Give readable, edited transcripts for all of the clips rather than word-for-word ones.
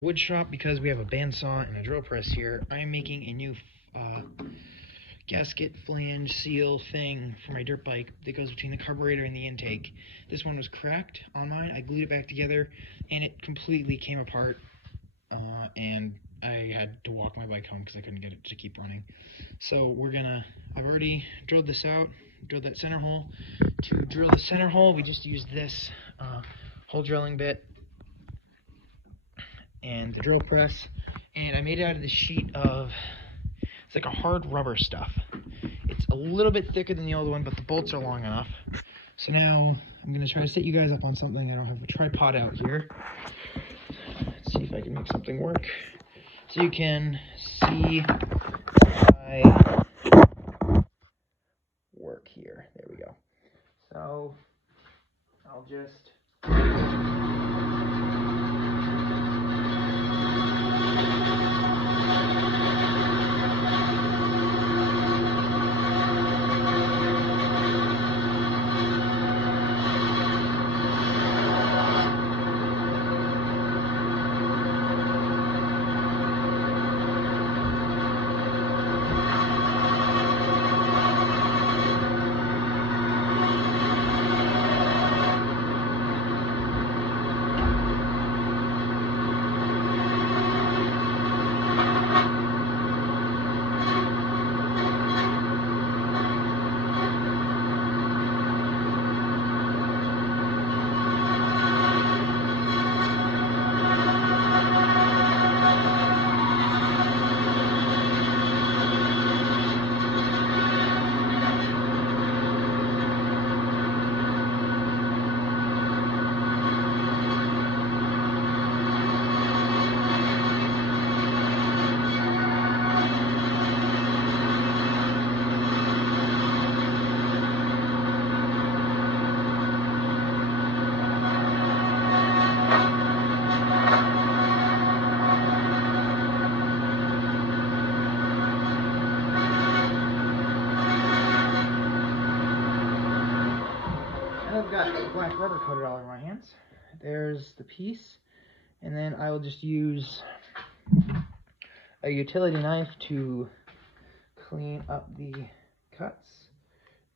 Wood shop because we have a bandsaw and a drill press here. I am making a new gasket flange seal thing for my dirt bike that goes between the carburetor and the intake. This one was cracked on mine. I glued it back together and it completely came apart, and I had to walk my bike home because I couldn't get it to keep running. So I've already drilled this out, drilled that center hole. To drill the center hole, we just used this hole drilling bit and the drill press, and I made it out of this sheet of, it's like a hard rubber stuff. It's a little bit thicker than the old one, but the bolts are long enough. So now I'm going to try to set you guys up on something. I don't have a tripod out here. Let's see if I can make something work so you can see my work here. There we go. So I'll just I've got black rubber coated all over my hands. There's the piece, and then I will just use a utility knife to clean up the cuts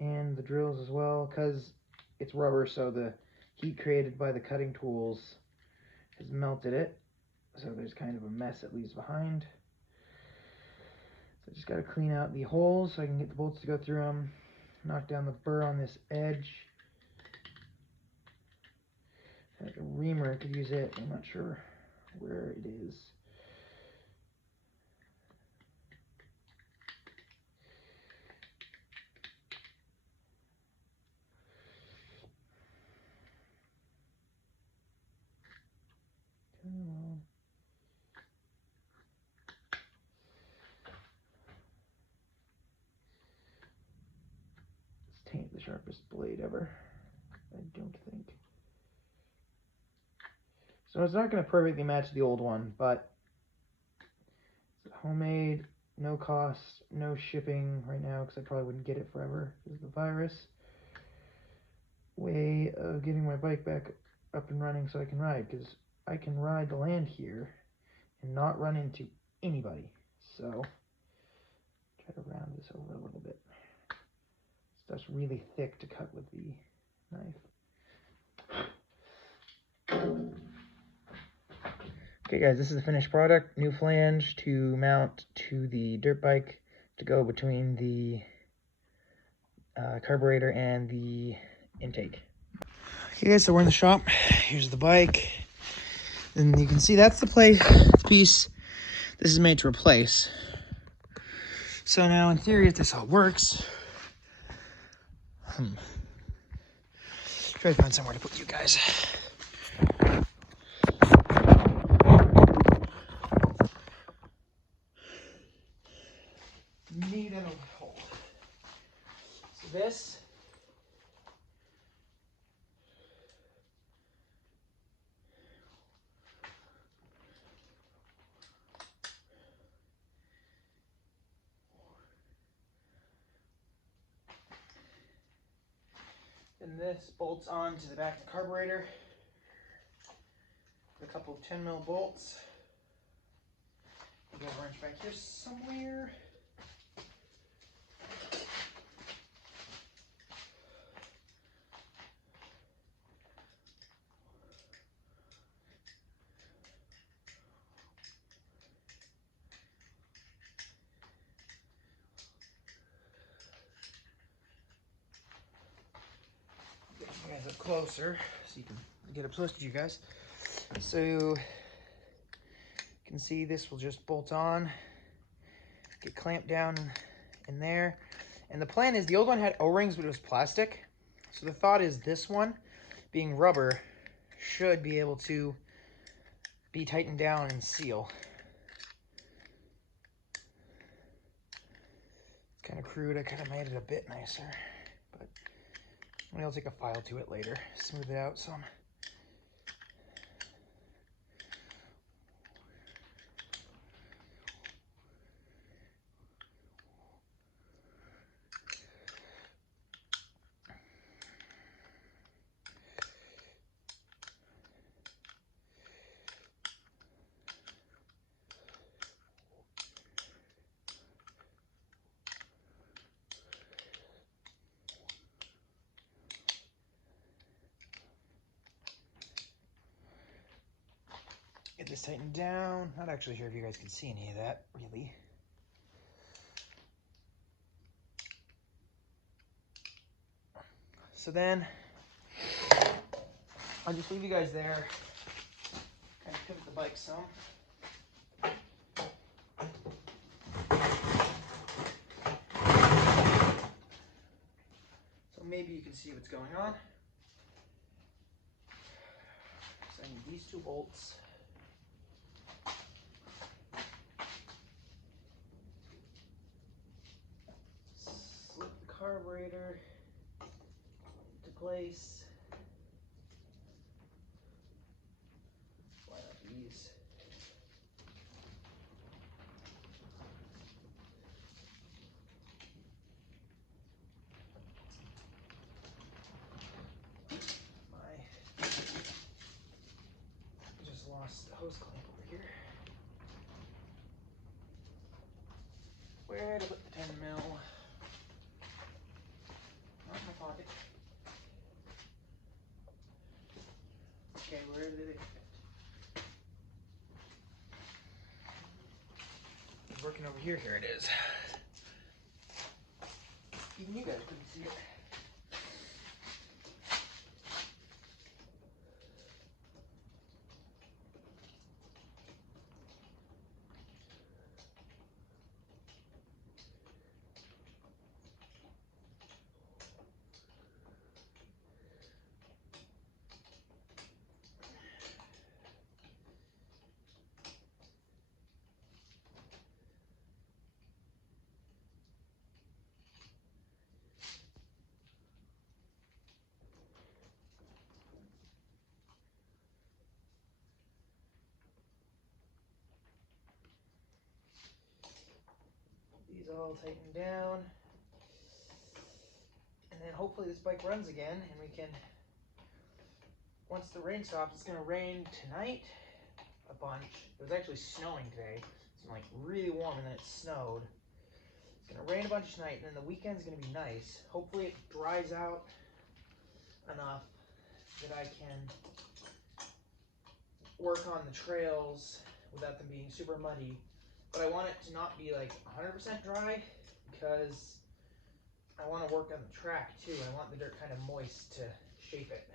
and the drills as well, because it's rubber, so the heat created by the cutting tools has melted it, so there's kind of a mess it leaves behind. So I just got to clean out the holes so I can get the bolts to go through them, knock down the burr on this edge. Like a reamer, I could use it. I'm not sure where it is. This ain't the sharpest blade ever, I don't think. So it's not going to perfectly match the old one, but it's homemade, no cost, no shipping right now because I probably wouldn't get it forever because of the virus. Way of getting my bike back up and running so I can ride, because I can ride the land here and not run into anybody. So try to round this over a little bit. Stuff's really thick to cut with the knife. Okay guys, this is the finished product. New flange to mount to the dirt bike to go between the carburetor and the intake. Okay guys, so we're in the shop. Here's the bike. And you can see that's the piece this is made to replace. So now in theory, if this all works, try to find somewhere to put you guys. Need an hole. So this and this bolts on to the back of the carburetor. A couple of 10 mil bolts. Got a wrench back here somewhere. Get you guys up closer so you can get up close to you guys. So you can see this will just bolt on, get clamped down in there. And the plan is, the old one had O-rings, but it was plastic. So the thought is this one, being rubber, should be able to be tightened down and seal. It's kind of crude. I kind of made it a bit nicer, but maybe I'll take a file to it later, smooth it out some. Get this tightened down. Not actually sure if you guys can see any of that, really. So then, I'll just leave you guys there. Kind of pivot the bike some. So maybe you can see what's going on. So I need these two bolts. Slip the carburetor into place. Line up these. Just lost the hose clamp over here. Where to put the 10 mil? Not in my pocket. Okay, where did it fit? It's working over here. Here it is. Even you guys couldn't see it. These all tightened down. And then hopefully this bike runs again and we can, once the rain stops, it's gonna rain tonight a bunch. It was actually snowing today. It's been like really warm and then it snowed. It's gonna rain a bunch tonight and then the weekend's gonna be nice. Hopefully it dries out enough that I can work on the trails without them being super muddy. But I want it to not be like 100% dry because I want to work on the track too. I want the dirt kind of moist to shape it.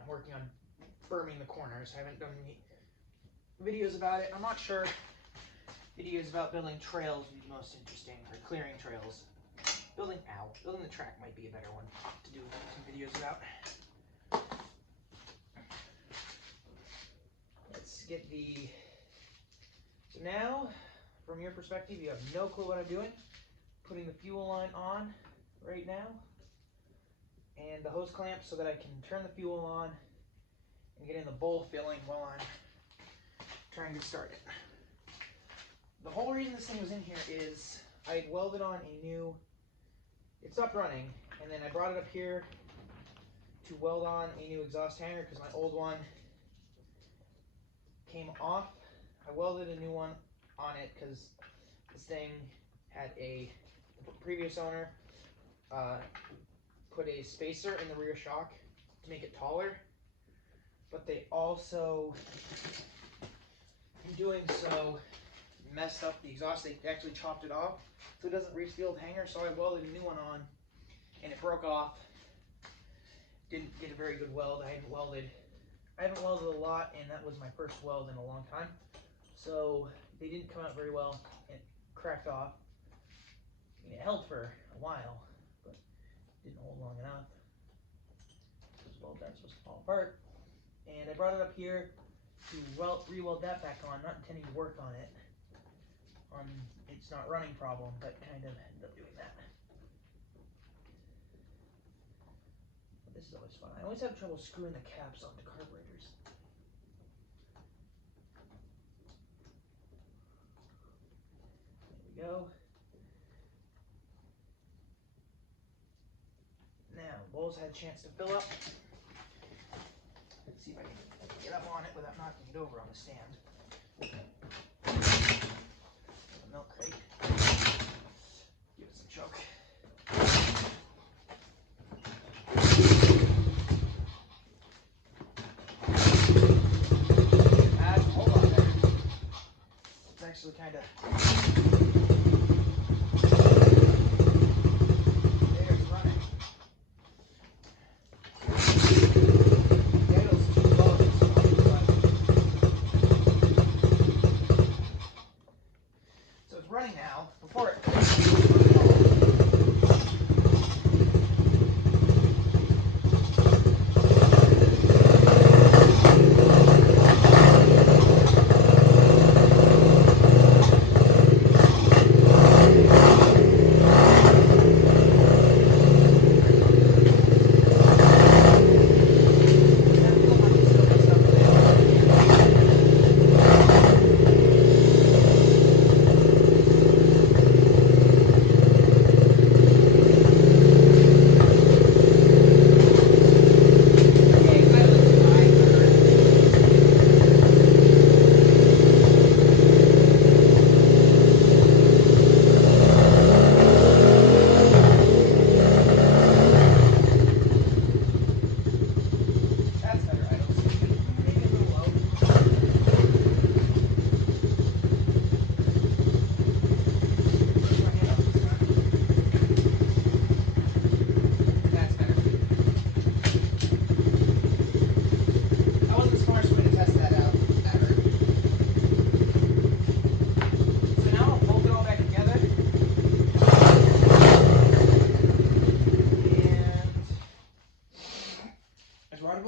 I'm working on berming the corners. I haven't done any videos about it. I'm not sure videos about building trails would be the most interesting, or clearing trails. Building the track might be a better one to do some videos about. Let's get the, so now, from your perspective, you have no clue what I'm doing. Putting the fuel line on right now, and the hose clamp so that I can turn the fuel on and get in the bowl filling while I'm trying to start it. The whole reason this thing was in here is I welded on a new, it stopped running, and then I brought it up here to weld on a new exhaust hanger because my old one came off I welded a new one on it because this thing had the previous owner put a spacer in the rear shock to make it taller, but they also, in doing so, messed up the exhaust. They actually chopped it off so it doesn't reach the old hanger, so I welded a new one on and it broke off. Didn't get a very good weld. I haven't welded a lot, and that was my first weld in a long time, so they didn't come out very well. It cracked off. I mean, it held for a while, but didn't hold long enough because weld that's supposed to fall apart. And I brought it up here to re-weld that back on, not intending to work on it, on it's not running problem, but kind of ended up doing that. But this is always fun. I always have trouble screwing the caps onto carburetors. There we go. Now, bowls had a chance to fill up. Let's see if I can get up on it without knocking it over on the stand. A milk crate. Give it some choke. Add a whole lot there. It's actually kind of. Running now before it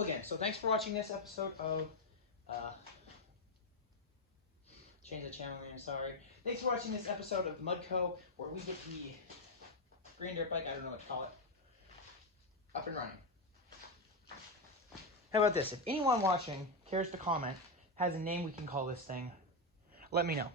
again. So thanks for watching this episode of change the channel name, sorry. Thanks for watching this episode of Mudco, where we get the green dirt bike, I don't know what to call it, up and running. How about this? If anyone watching cares to comment, has a name we can call this thing, let me know.